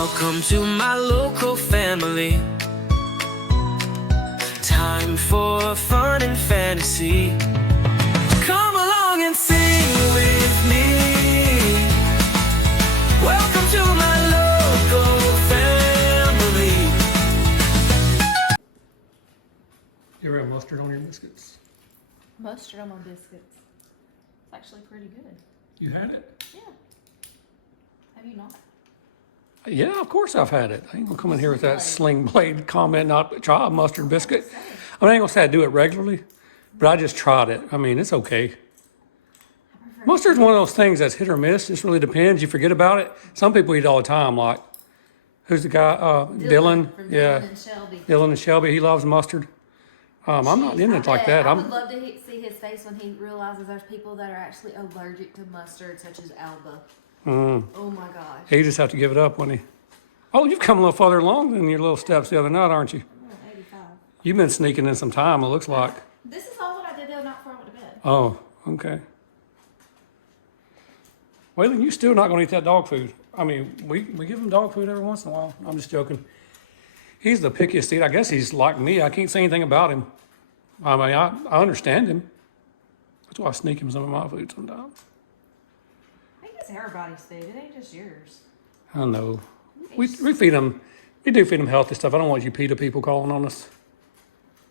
Welcome to my local family. Time for fun and fantasy. Come along and sing with me. Welcome to my local family. You ever have mustard on your biscuits? Mustard on my biscuits. It's actually pretty good. You had it? Yeah. Have you not? Yeah, of course I've had it. I ain't gonna come in here with that sling blade comment, not try a mustard biscuit. I mean, I ain't gonna say I do it regularly, but I just tried it. I mean, it's okay. Mustard's one of those things that's hit or miss. It just really depends. You forget about it. Some people eat it all the time. Like, who's the guy? Dylan. From Yeah. Dylan and Shelby. Dylan and Shelby. He loves mustard. I'm not in it like that. I would love to see his face when he realizes there's people that are actually allergic to mustard, such as Alba. Oh my gosh. You just have to give it up when he. Oh, you've come a little further along than your little steps the other night, aren't you? I'm at 85. You've been sneaking in some time, it looks like. This is all what I did the other night before I went to bed. Oh, okay. Waylon, you still not gonna eat that dog food. I mean, we give him dog food every once in a while. I'm just joking. He's the pickiest eater. I guess he's like me. I can't say anything about him. I mean, I understand him. That's why I sneak him some of my food sometimes. I think it's everybody's food. It ain't just yours. I know. We feed him. We do feed him healthy stuff. I don't want you PETA people calling on us.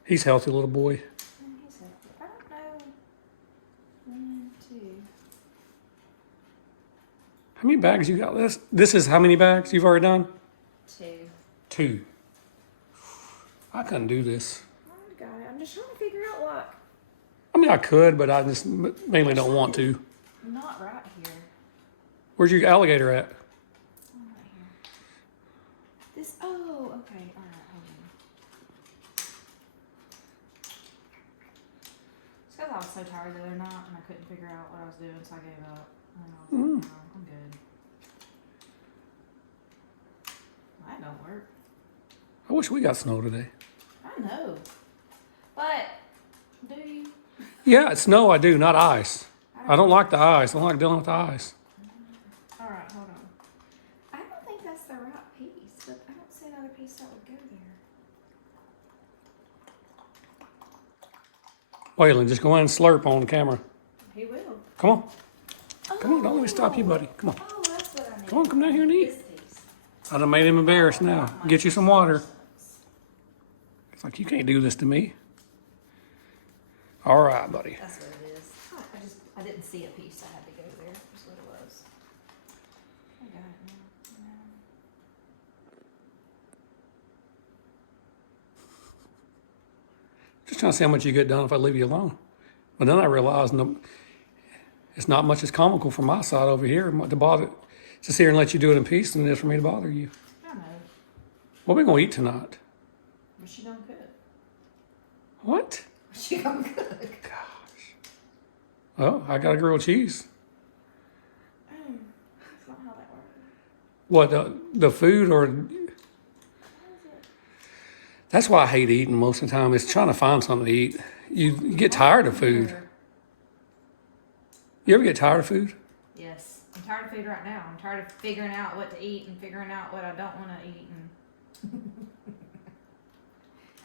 He's a healthy little boy. He's healthy. I don't know. 1, 2. How many bags you got? This is how many bags you've already done? 2. 2. I couldn't do this. I got it. I'm just trying to figure out what. I mean, I could, but I just mainly don't want to. Not right here. Where's your alligator at? Oh, right here. This. Oh, okay. All right. Hold on. It's because I was so tired the other night and I couldn't figure out what I was doing, so I gave up. And I was like, no, I'm good. That don't work. I wish we got snow today. I know. But, do you? Yeah, it's snow I do, not ice. I don't like the ice. I don't like dealing with the ice. All right, hold on. I don't think that's the right piece, but I don't see another piece that would go there. Waylon, just go in and slurp on the camera. He will. Come on. Come on, don't let me stop you, buddy. Come on. Oh, that's what I need. Come on, come down here and eat. This piece. I done made him embarrassed now. Get you some water. It's like, you can't do this to me. All right, buddy. That's what it is. I didn't see a piece. I had to go there. That's what it was. I got it now. Just trying to see how much you get done if I leave you alone. But then I realized it's not much as comical from my side over here to bother. To sit here and let you do it in peace than it is for me to bother you. I know. What are we going to eat tonight? But she don't cook. What? She don't cook. Gosh. Well, I got a grilled cheese. That's not how that works. What, the food or... That's why I hate eating most of the time, is trying to find something to eat. You get tired of food. You ever get tired of food? Yes. I'm tired of food right now. I'm tired of figuring out what to eat and figuring out what I don't want to eat.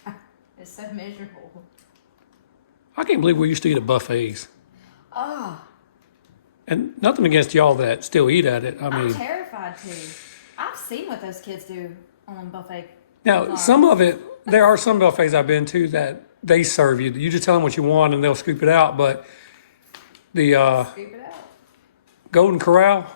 And it's so miserable. I can't believe we used to eat at buffets. Oh, And nothing against y'all that still eat at it. I I'm mean, terrified too. I've seen what those kids do on buffet. now some of it, there are some buffets I've been to that they serve you. You just tell them what you want and they'll scoop it out. But the Scoop it out. Golden Corral,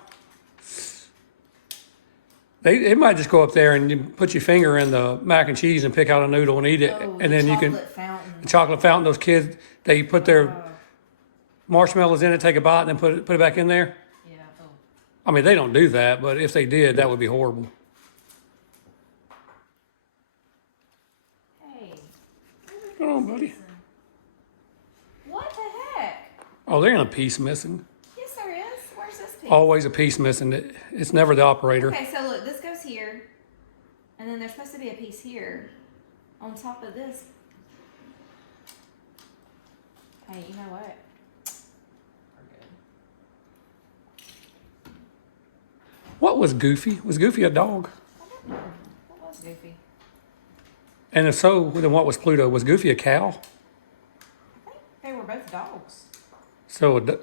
it might just go up there and you put your finger in the mac and cheese and pick out a noodle and eat it. Oh, And then you can, chocolate fountain. the chocolate fountain, those kids, they put their marshmallows in it, take a bite, and then put it back in there. Yeah. Oh. I mean, they don't do that, but if they did, that would be horrible. Hey. What's going on, buddy? What the heck? Oh, there ain't a piece missing. Yes, there is. Where's this piece? Always a piece missing. It's never the operator. Okay, so look, this goes here, and then there's supposed to be a piece here on top of this. Hey, you know what? We're good. What was Goofy? Was Goofy a dog? I Goofy. And if so, then what was Pluto? Was Goofy a cow? I think they were both dogs. So, Dog.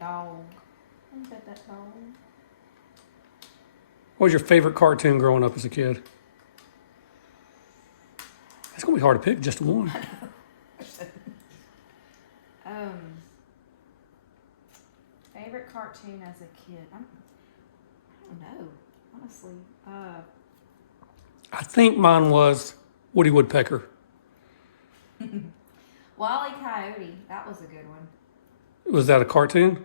I bet that dog. What was your favorite cartoon growing up as a kid? It's gonna be hard to pick just one. Favorite cartoon as a kid? I don't know, honestly. I think mine was Woody Woodpecker. Wile E. Coyote. That was a good one. Was that a cartoon?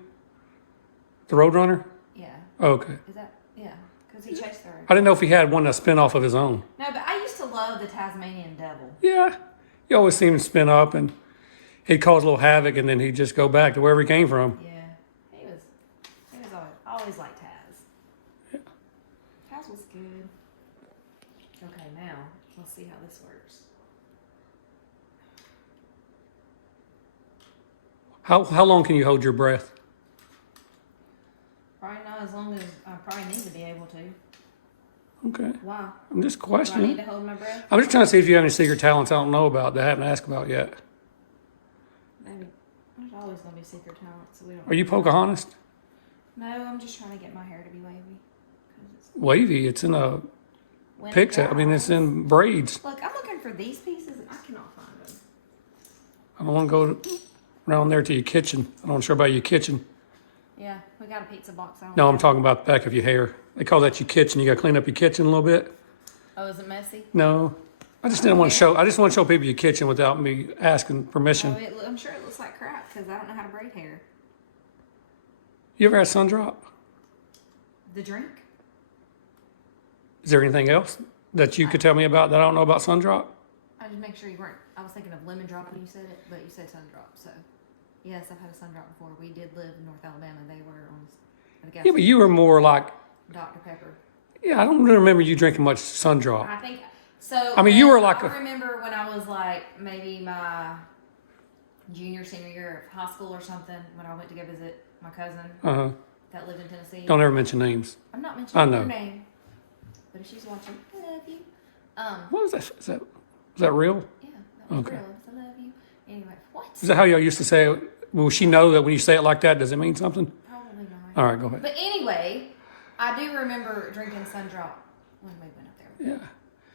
The Roadrunner? Yeah. Okay. Is that? Yeah. Because he chased the road. I didn't know if he had one a spin off of his own. No, but I used to love the Tasmanian Devil. Yeah. He always seemed to spin up and he'd cause a little havoc and then he'd just go back to wherever he came from. Yeah. He was always liked Taz. Yeah. Taz was good. Okay, now let's see how this works. How long can you hold your breath? Probably not as long as I probably need to be able to. Okay. Why? I'm just Do I questioning. need to hold my breath? I'm just trying to see if you have any secret talents I don't know about that I haven't asked about yet. Maybe. There's always going to be secret talents. So we don't. Are you Pocahontas? No, I'm just trying to get my hair to be wavy. 'Cause it's Wavy. It's in a when it pigtail. I mean, it's dries. in braids. Look, I'm looking for these pieces and I cannot find them. I don't want to go around there to your kitchen. I don't sure about your kitchen. Yeah, we got a pizza box. I don't No, I'm care. talking about the back of your hair. They call that your kitchen. You got to clean up your kitchen a little bit. Oh, is it messy? No, I just didn't want to show. I just want to show people your kitchen without me asking permission. Oh, I'm sure it looks like crap because I don't know how to braid hair. You ever had sun drop? The drink? Is there anything else that you could tell me about that I don't know about sun drop? I just make sure you weren't. I was thinking of lemon drop when you said it, but you said sun drop. So, yes, I've had a sun drop before. We did live in North Alabama. They were on the gas Yeah, but you were more like. Dr. Pepper. Yeah, I don't really remember you drinking much sun drop. I think so. I mean, you were when- like I a- remember when I was like maybe my junior, senior year of high school or something when I went to go visit my cousin Uh huh. that lived in Tennessee. Don't ever mention names. I'm not I mentioning know. her name, but if she's watching, I love you. What was that? Is that real? Yeah, that was Okay. real. I love you. Anyway, what? Is that how y'all used to say it? Will she know that when you say it like that, does it mean something? Probably not. All right, go ahead. But anyway, I do remember drinking sun drop when we went up there. Yeah.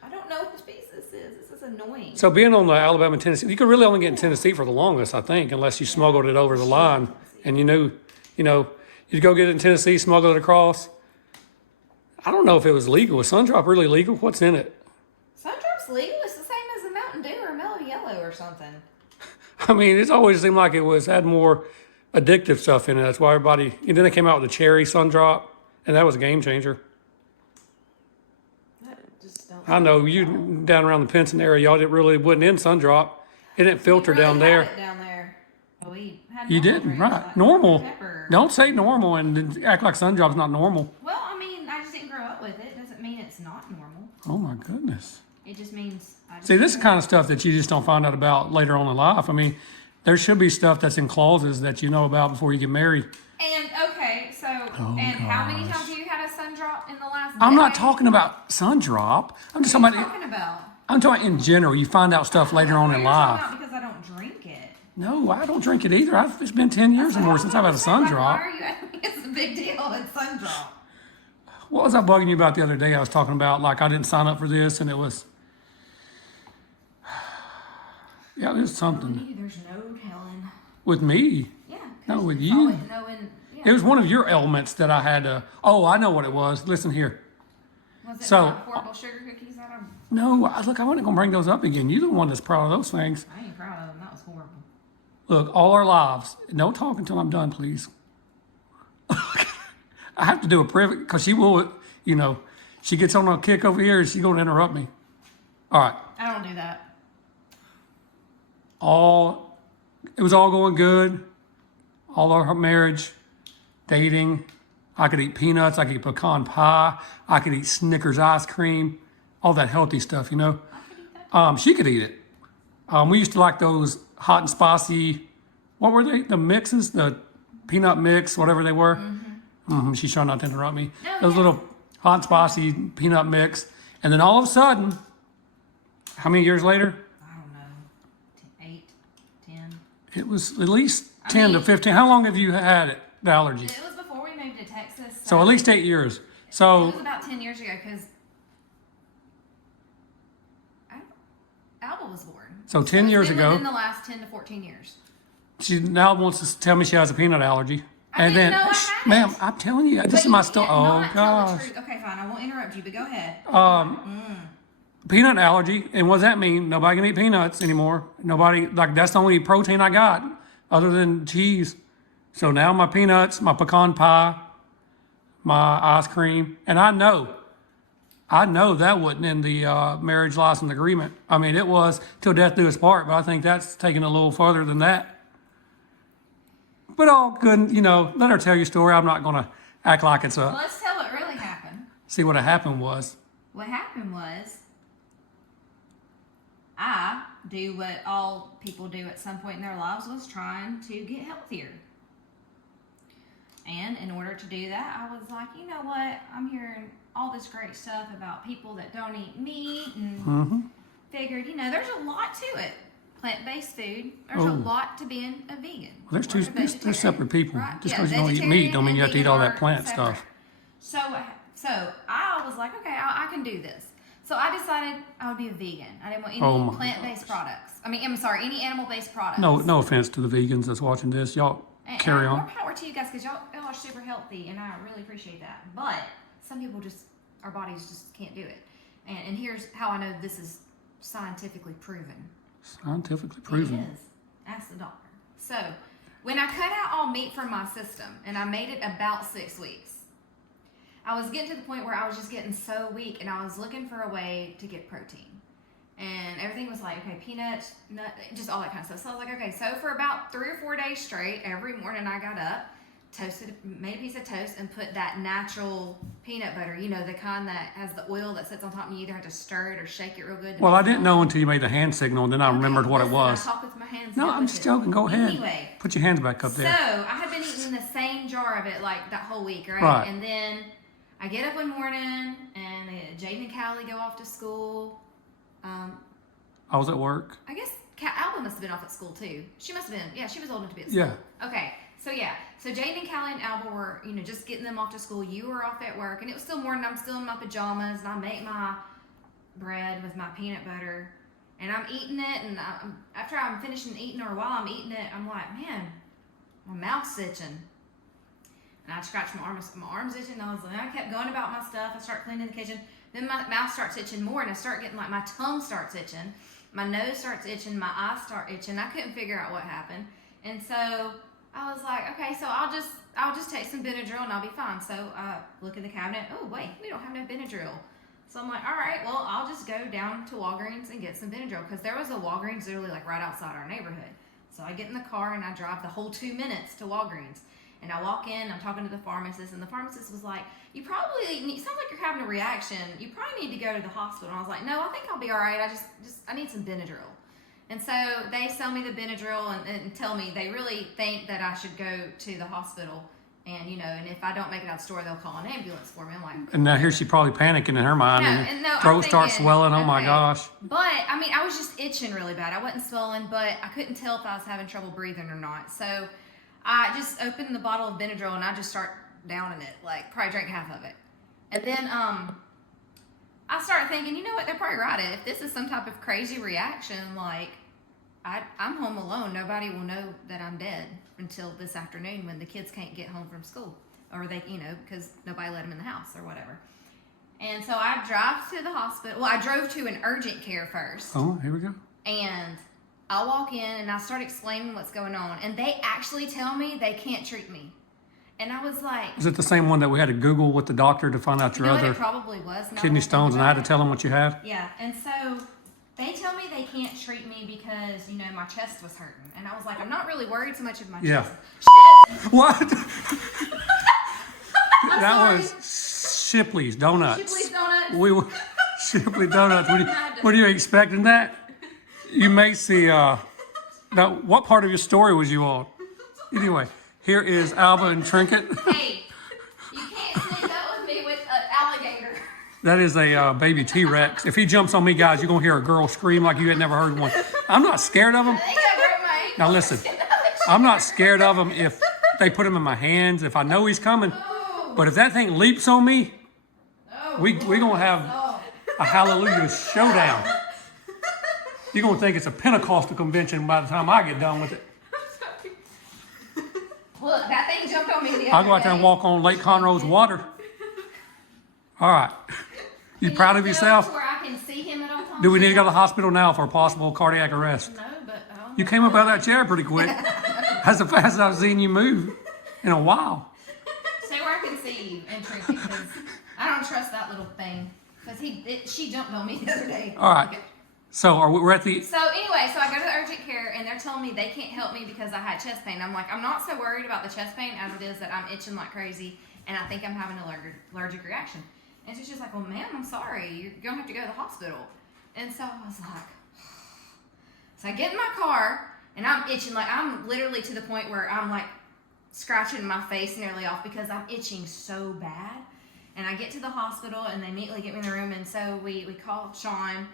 I don't know which piece this is. This is annoying. So being on the Alabama, Tennessee, you could really only get in Tennessee for the longest, I think, unless you smuggled it over the line and you knew, you'd go get it in Tennessee, smuggle it across. I don't know if it was legal. Was sun drop really legal? What's in it? Sun drop's legal. It's the same as a Mountain Dew or Mellow Yellow or something. I mean, it's always seemed like it had more addictive stuff in it. That's why everybody. And then they came out with the cherry sun drop, and that was a game changer. That just don't. I know you down around the Pinson area, y'all wasn't in sun drop. It didn't filter We really down had there. it down there. Well, we had You normal didn't, drinks, right? like Normal. Dr. Pepper. Don't say normal and then act like sun drop's not normal. Well, I mean, I just didn't grow up with it. Doesn't mean it's not normal. Oh my goodness. It just means. I just See, this is the kind of stuff that you just don't find out about later on in life. I mean, there should be stuff that's in clauses that you know about before you get married. And okay, so Oh, how many gosh. times have you had a sun drop in the last? I'm not decade? talking about sun drop. I'm just What are talking you about. talking about? I'm talking in general. You find out stuff later on in You're talking life. about because I don't drink it. No, I don't drink it either. It's been 10 years or more since I've had a sun Like, drop. Why are you acting it's a big deal? It's sun drop. What was I bugging you about the other day? I was talking about like I didn't sign up for this, and it was. Yeah, it was something There's no telling. with me. Yeah. 'cause No, with it's you. always knowing, yeah. It was one of your elements that I had to. Oh, I know what it was. Listen here. Was it so- not horrible sugar cookies that I'm? No, look, I wasn't gonna bring those up again. You're the one that's proud of those things. I ain't proud of them. That was horrible. Look, all our lives. No talk until I'm done, please. I have to do a private because she will. She gets on a kick over here and she's gonna interrupt me. All right. I don't do that. It was all going good. All our marriage, dating. I could eat peanuts. I could eat pecan pie. I could eat Snickers ice cream. All that healthy stuff, I could eat that. She could eat it. We used to like those hot and spicy. What were they? The mixes, the peanut mix, whatever they were. She's trying not to interrupt me. No, Those yeah. little hot and spicy peanut mix. And then all of a sudden, how many years later? I don't know, 8, 10. It was at least 10 to 15. How long have you had it, the allergy? It was before we moved to Texas. So at least 8 years. It So was about 10 years ago because Alba was born. So 10 years it's been ago. within the last 10 to 14 years. she now wants to tell me she has a peanut allergy. I And didn't then, know I shh, had ma'am, it. I'm telling you, this But is my you story. can't Oh not tell the gosh. truth. Okay, fine. I won't interrupt you, but go ahead. Peanut allergy, and what does that mean? Nobody can eat peanuts anymore. Nobody, like, that's the only protein I got other than cheese. So now my peanuts, my pecan pie, my ice cream, and I know that wasn't in the marriage license agreement. I mean, it was till death do us part, but I think that's taken a little further than that. But all good, let her tell your story. I'm not going to act like it's Well, let's tell what really happened. See, what happened was, What happened was, I do what all people do at some point in their lives, was trying to get healthier. And in order to do that, I was like, you know what? I'm hearing all this great stuff about people that don't eat meat, and figured, there's a lot to it. Plant-based food. There's a lot to being a vegan. well, or a they're vegetarian, separate people. right? Just Yeah, because you don't eat meat vegetarian don't mean and you have to eat vegan all that are plant separate. stuff. So I was like, okay, I can do this. So I decided I would be a vegan. I didn't want any Oh my plant-based products. I'm sorry, any animal-based products. No offense to the vegans that's watching this. Y'all carry and on. more power to you guys because y'all are super healthy, and I really appreciate that. But some people our bodies just can't do it. And here's how I know this is scientifically proven. Scientifically proven. It is. Ask the doctor. So, when I cut out all meat from my system, and I made it about 6 weeks, I was getting to the point where I was just getting so weak, and I was looking for a way to get protein. And everything was like, okay, peanuts, nut, just all that kind of stuff. So I was like, okay, so for about 3 or 4 days straight, every morning I got up, made a piece of toast, and put that natural peanut butter, the kind that has the oil that sits on top, and you either have to stir it or shake it real good. Well, I didn't know until you made the hand signal, and then I remembered what it Listen, was. I talk with my hands. No, I'm just joking. Go ahead. Anyway. Put your hands back up So there. I had been eating the same jar of it like that whole week, right? Right. And then I get up one morning, and Jaden and Callie go off to school. I was at work. I guess Alba must have been off at school too. She must have been. Yeah, she was old enough to be at school. Yeah. Okay. So yeah. So Jaden and Callie and Alba were, just getting them off to school. You were off at work, and it was still morning. I'm still in my pajamas, and I make my bread with my peanut butter, and I'm eating it. And after I'm finishing eating, or while I'm eating it, I'm like, man, my mouth's itching. And I scratched my arm's itching. And I kept going about my stuff. I start cleaning the kitchen. Then my mouth starts itching more, and I start getting my tongue starts itching. My nose starts itching. My eyes start itching. I couldn't figure out what happened. And so I was like, okay, so I'll just take some Benadryl and I'll be fine. So I look in the cabinet. Oh, wait, we don't have no Benadryl. So I'm like, all right, well, I'll just go down to Walgreens and get some Benadryl, because there was a Walgreens literally like right outside our neighborhood. So I get in the car and I drive the whole 2 minutes to Walgreens. And I walk in, I'm talking to the pharmacist, and the pharmacist was like, it sounds like you're having a reaction. You probably need to go to the hospital. And I was like, no, I think I'll be all right. I need some Benadryl. And so they sell me the Benadryl and tell me they really think that I should go to the hospital. And, and if I don't make it out of the store, they'll call an ambulance for me. I'm like, And now here she probably panicking in her mind, I'm throat starts thinking, swelling. Oh my okay. gosh. But, I was just itching really bad. I wasn't swelling, but I couldn't tell if I was having trouble breathing or not. So I just opened the bottle of Benadryl and I just start downing it, like probably drank half of it. And then I started thinking, you know what, they're probably right. If this is some type of crazy reaction, like I'm home alone, nobody will know that I'm dead until this afternoon when the kids can't get home from school, or they, because nobody let them in the house or whatever. And so I drive to the hospital. Well, I drove to an urgent care first. Oh, here we go. And I walk in and I start explaining what's going on, and they actually tell me they can't treat me. And I was like, Is it the same one that we had to Google with the doctor to find out your what other it probably was. Now kidney that I think stones, and I had to about it. tell them what you had? Yeah, and so they tell me they can't treat me because, my chest was hurting. And I was like, I'm not really worried so much of my Yeah. chest. What? I'm That sorry. was Shipley's Donuts. Shipley's Donuts. We were Shipley Donuts. Were you expecting that? You may see. Now, what part of your story was you on? Anyway, here is Alba and Trinket. Hey, you can't sneak up with me with an alligator. That is a baby T-Rex. If he jumps on me, guys, you're going to hear a girl scream like you had never heard one. I'm not scared of him. I think I broke my ankle. Now listen, I'm not scared of him if they put him in my hands, if I know he's coming. But if that thing leaps on me, we're going to have a hallelujah showdown. You're going to think it's a Pentecostal convention by the time I get done with it. Look, that thing jumped on me the other day. I'll go out there and walk on Lake Conroe's water. All right. You proud of yourself? Where I can see him at all times? Do we need to go to the hospital now for a possible cardiac arrest? No, but You came up out of that chair pretty quick. That's the fastest I've seen you move in a while. Stay where I can see you and treat you, because I don't trust that little thing. Because she jumped on me the other day. All right. Okay. So we're at the... So anyway, so I go to the urgent care and they're telling me they can't help me because I had chest pain. I'm like, I'm not so worried about the chest pain as it is that I'm itching like crazy and I think I'm having an allergic reaction. And so she's like, well, ma'am, I'm sorry. You're going to have to go to the hospital. And so I was like, so I get in my car and I'm itching. Like, I'm literally to the point where I'm like scratching my face nearly off because I'm itching so bad. And I get to the hospital and they immediately get me in the room. And so we call Sean.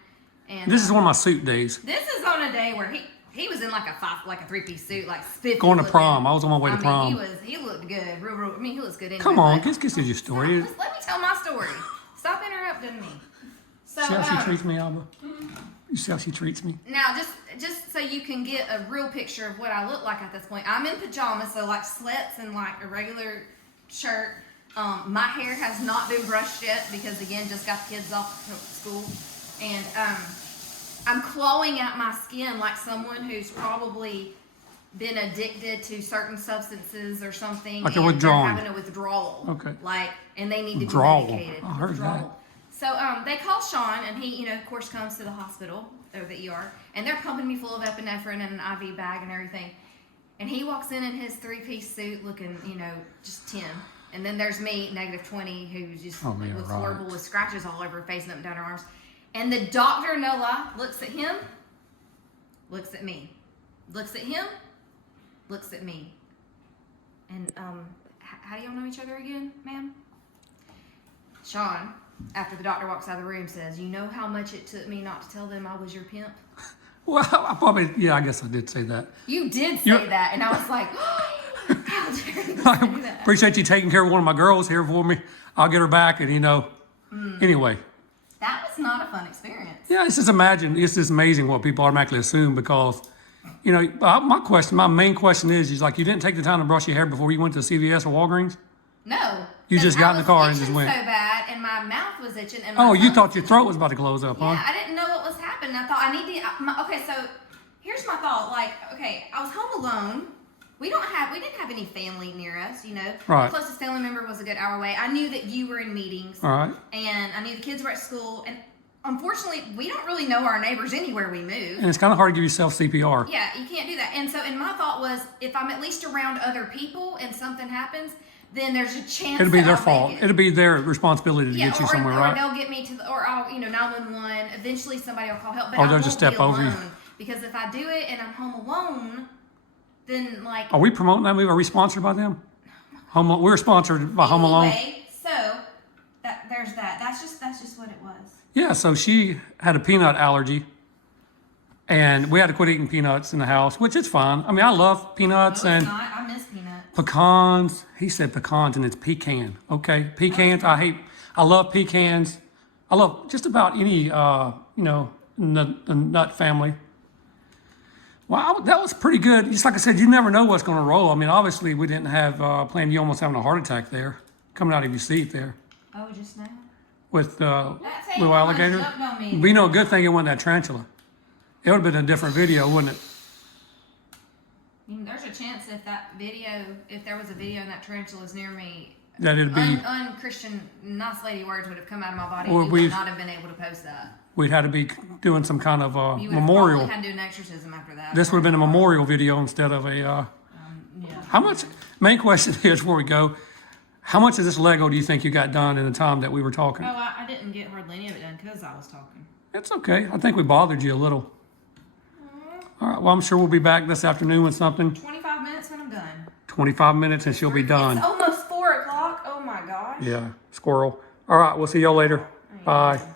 And This is one of my suit days. this is on a day where he was in like a three-piece suit, like spiffy. Going to looking. prom. I was on my way to prom. He looked good. Real, I mean, he looks good anyway. Come on, but- get to your story. Stop, let me tell my story. Stop interrupting me. So, See how she treats me, Alba? You see how she treats me? now, just so you can get a real picture of what I look like at this point, I'm in pajamas, so like sweats and like a regular shirt. My hair has not been brushed yet because again, just got the kids off to school, and I'm clawing at my skin like someone who's probably been addicted to certain substances or something. Like a and withdrawal. They're having a withdrawal. Okay. Like, and they need to Withdrawal. be medicated. I heard that. So they call Sean, and he, of course, comes to the hospital or the ER, and they're pumping me full of epinephrine and an IV bag and everything. And he walks in his three-piece suit, looking, just 10. And then there's me, -20, who's just looks horrible with scratches all over her face and up and down her arms. And the doctor, no lie, looks at him, looks at me, looks at him, looks at me. And how do y'all know each other again, ma'am? Sean, after the doctor walks out of the room, says, "You know how much it took me not to tell them I was your pimp?" Well, I guess I did say that. You did say that, and I was like, how dare you say that? Appreciate you taking care of one of my girls here for me. I'll get her back, and anyway. That was not a fun experience. Yeah, it's just amazing what people automatically assume because, my main question is like, you didn't take the time to brush your hair before you went to CVS or Walgreens? No. You just got in the car and just itching went. so bad, and my mouth was itching. And Oh, you tongue thought was your itching. throat was about to close up, Yeah, huh? I didn't know what was happening. I thought I need to. Okay, so here's my thought. Like, okay, I was home alone. We didn't have any family near us. Right. The closest family member was a good hour away. I knew that you were in meetings. All right. And I knew the kids were at school. And unfortunately, we don't really know our neighbors anywhere we move. And it's kind of hard to give yourself CPR. Yeah, you can't do that. And so, and my thought was, if I'm at least around other people and something happens, then there's a chance It'll be that their I'll fault. make it. It'll be their responsibility to get you somewhere, or right? they'll get me to or I'll 911. Eventually, somebody will call help. But Or I they'll won't just step be over you. alone, because if I do it and I'm home alone, then like. Are we promoting that movie? Are we sponsored by them? We're sponsored by Home Alone. Anyway, so there's that. That's just what it was. Yeah, so she had a peanut allergy, and we had to quit eating peanuts in the house, which is fine. I mean, I love peanuts No, and it's not. I miss peanuts. pecans. He said pecans, and it's pecan. Okay, pecans. I love pecans. I love just about any, the nut family. Wow, that was pretty good. Just like I said, you never know what's going to roll. I mean, obviously, we didn't have planned you almost having a heart attack there, coming out of your seat there. Oh, just now. With That little thing alligator. jumped on me. But a good thing it wasn't that tarantula. It would have been a different video, wouldn't it? There's a chance if there was a video and that tarantula was near me, That it'd be, unchristian, nice lady words would have come out of my body. Or And you we've- would not have been able to post that. we'd had to be doing some kind of You would have memorial. probably had to do an exorcism after that. This would have been a memorial video instead of a, Yeah. how much, main question here before we go, how much of this Lego do you think you got done in the time that we were talking? Oh, I didn't get hardly any of it done because I was talking. It's okay. I think we bothered you a little. All right, well, I'm sure we'll be back this afternoon with something. 25 minutes and I'm done. 25 minutes and she'll be done. It's almost 4 o'clock. Oh my gosh. Yeah, squirrel. All right, we'll see y'all later. All right. Bye.